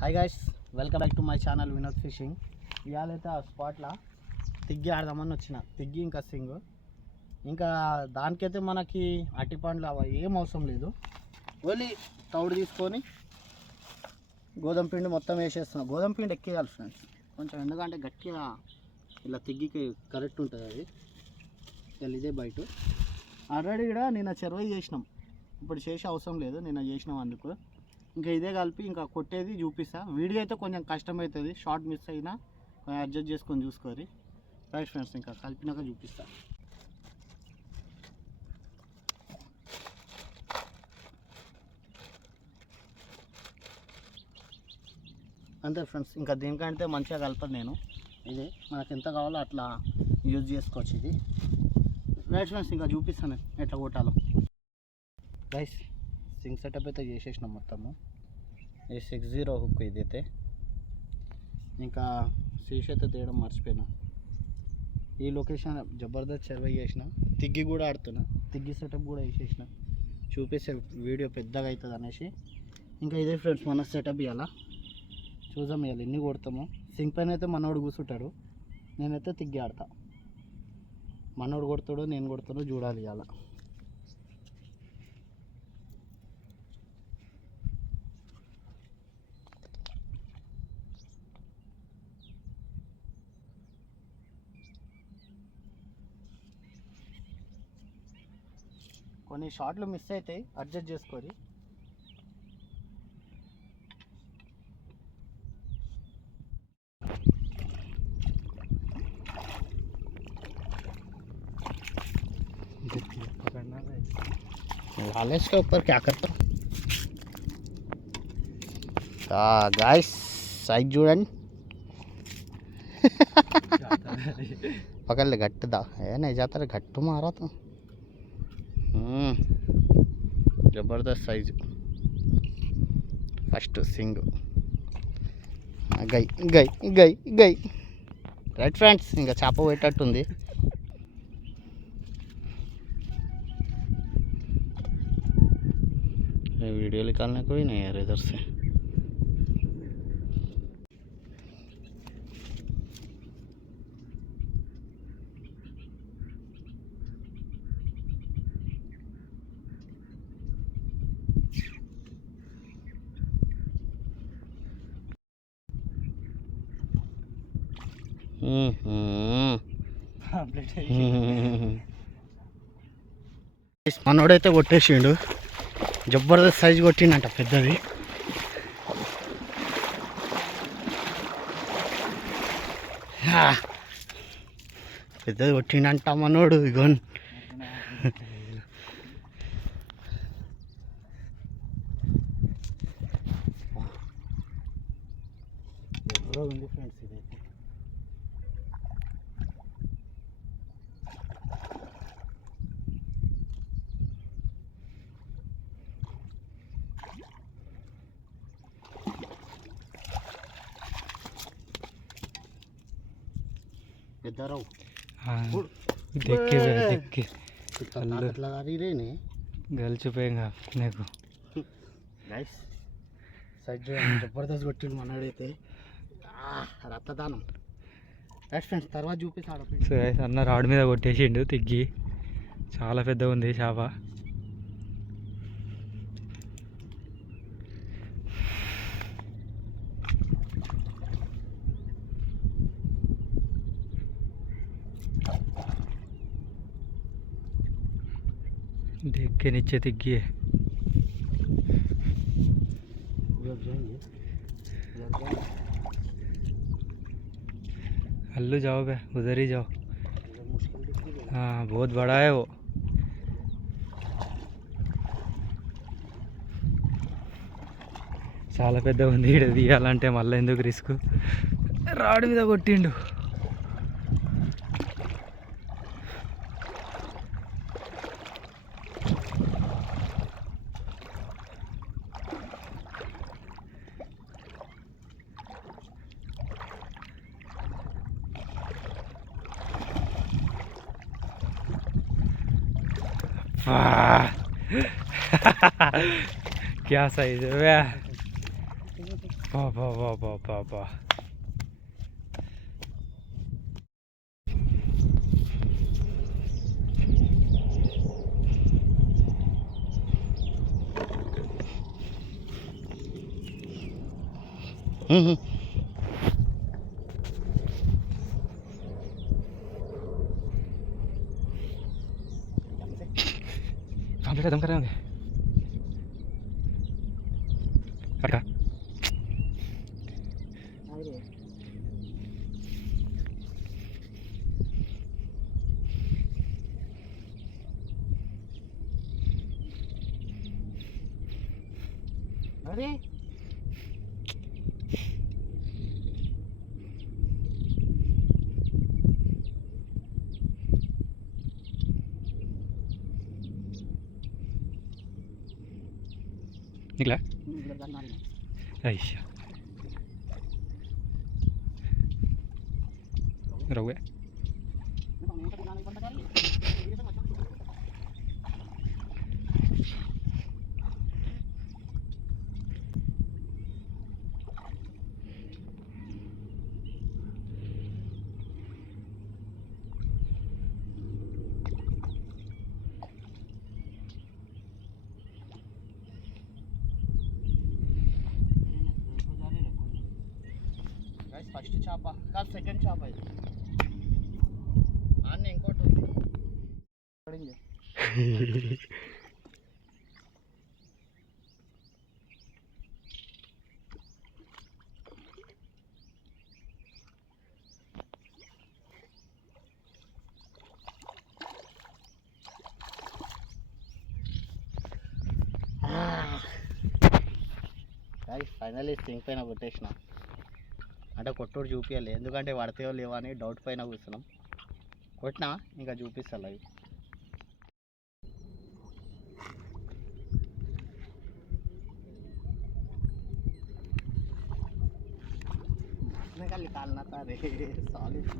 Hi guys, welcome back to my channel Vinod fishing. ఇవాళైతే ఆ స్పాట్లో తిగ్గి ఆడదామని వచ్చిన. తిగ్గి ఇంకా సింగ్, ఇంకా దానికైతే మనకి అట్టి పండ్లు అవి ఏం అవసరం లేదు. ఓన్లీ తౌడు తీసుకొని గోధుమ పిండి మొత్తం వేసేస్తున్నాం. గోధుమ పిండి ఎక్కేయాలి ఫ్రెండ్స్ కొంచెం, ఎందుకంటే గట్టిగా ఇలా తిగ్గికి కరెక్ట్ ఉంటుంది అది. ఇదే బయట ఆల్రెడీ కూడా నిన్న చెరువు చేసినాం, ఇప్పుడు చేసే అవసరం లేదు, నిన్న చేసినాం అందుకు. ఇంకా ఇదే కలిపి ఇంకా కొట్టేది చూపిస్తా. వీడియో అయితే కొంచెం కష్టమవుతుంది, షార్ట్ మిస్ అయినా అడ్జస్ట్ చేసుకొని చూసుకోరి. రైట్ ఫ్రెండ్స్, ఇంకా కలిపినాక చూపిస్తా. అంతే ఫ్రెండ్స్, ఇంకా దీనికంటే మంచిగా కలపదు నేను. ఇది మనకు ఎంత కావాలో అట్లా యూజ్ చేసుకోవచ్చు ఇది. రైట్ ఫ్రెండ్స్, ఇంకా చూపిస్తాను ఎట్లా కొట్టాలో. రైస్ సింగ్ సెటప్ అయితే చేసేసినాం మొత్తము. ఈ 60 హుక్ ఇదైతే. ఇంకా సీష్ అయితే తీయడం మర్చిపోయినా. ఈ లొకేషన్ జబర్దస్త్ సర్వే చేసిన. తిగ్గి కూడా ఆడుతున్నా, తిగ్గి సెటప్ కూడా వేసేసిన. చూపిస్తే వీడియో పెద్దగా అవుతుంది అనేసి. ఇంకా ఇదే ఫ్రెండ్స్ మన సెటప్ ఇవ్వాలా. చూద్దాం ఇవాళ ఎన్ని కొడతాము. సింగ్ పైన అయితే మనోడు కూర్చుంటాడు, నేనైతే తిగ్గి ఆడతా. మనోడు కొడతాడో నేను కొడతాడో చూడాలి ఇవాళ. కొన్ని షార్ట్లు మిస్ అవుతాయి, అడ్జస్ట్ చేసుకోరి. लाले इसके ऊपर क्या करता गाइस, साइज చూడండి. पकड़ ले घट दा है नहीं जाता रे, घट्ट मारा तो जबरदस्त साइज. फस्ट सिंग गई गई गई गई. రైట్ ఫ్రెండ్స్, ఇంకా చేప పెట్టేట్టుంది. वीडियो निकालने को ही नहीं यार इधर से. మనోడైతే కొట్టేసిండు, జబర్దస్త్ సైజు కొట్టిండంట పెద్దది. పెద్దది కొట్టిండంట మనోడు. ఇగోన్ ఎవరో ఉంది ఫ్రెండ్స్ ఇదైతే. देख के लगा रही ने गल चुपेगा अपने को. गाइस సైజ్ జబర్దస్త్ కొట్టిండు మనోడైతే, రక్తదానం. రైట్ ఫ్రెండ్స్, తర్వాత చూపిస్తాడు. సో గైస్, అన్న రాడ్ మీద కొట్టేసిండు తిగ్గి. చాలా పెద్దగా ఉంది చేప. देख के नीचे तिग्गी है. हल्लू जाओ बे, उधर ही जाओ. हाँ बहुत बड़ा है वो. చాలా పెద్దగా ఉంది. ఇక్కడ తీయాలంటే మళ్ళీ ఎందుకు రిస్క్. రాడ్ మీద కొట్టిండు. क्या साइज है भैया. బా. बेटा दम कर रहे होंगे अटका अरे निकला ऐसा रहुए ఫస్ట్ చేప కాదు సెకండ్ చేప ఇది అన్న ఇంకోటి ఉంది ఫైనల్లీ సింక్ పైన కొట్టేసిన అంటే కొట్టోడు చూపించాలి ఎందుకంటే పడతాయో లేవో అని డౌట్ పైన కూర్చున్నాం కొట్టినా ఇంకా చూపిస్తాను అవి కాలినా సరే సాలిడ్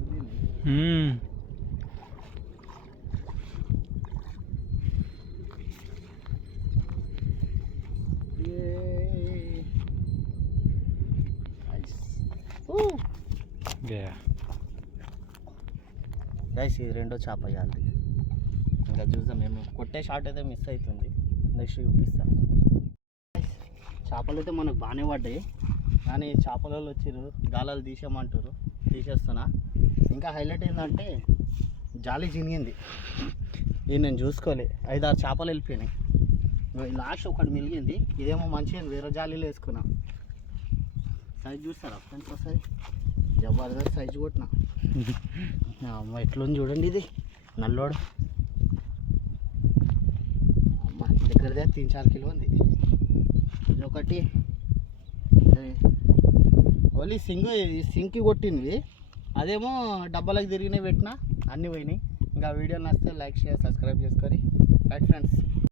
గైస్ ఇది రెండో చేప అయ్యాలి ఇంకా చూద్దాం మేము కొట్టే షాట్ అయితే మిస్ అవుతుంది నెక్స్ట్ చూపిస్తాను చేపలు అయితే మనకు బాగానే పడ్డాయి కానీ చేపలలో వచ్చిర్రు గాలాలు తీసేయమంటారు తీసేస్తున్నా ఇంకా హైలైట్ ఏంటంటే జాలి చినిగింది ఇది నేను చూసుకోలే 5-6 చేపలు వెళ్ళిపోయినాయి లాస్ట్ ఒకటి మిలిగింది ఇదేమో మంచిగా వేరే జాలీలో వేసుకున్నా సైజ్ చూస్తారా ఫ్రెండ్స్ ఒకసారి జబర్దస్త్ సైజు కొట్టిన అమ్మ ఎట్లుంది చూడండి ఇది నల్లోడు అమ్మ దగ్గరదే 3-4 కిలో ఉంది ఇది ఒకటి ఓన్లీ సింక్కి కొట్టినవి అదేమో డబ్బాలకు తిరిగినవి పెట్టిన అన్నీ పోయినాయి ఇంకా వీడియో నచ్చితే లైక్ షేర్ సబ్స్క్రైబ్ చేసుకొని రైట్ ఫ్రెండ్స్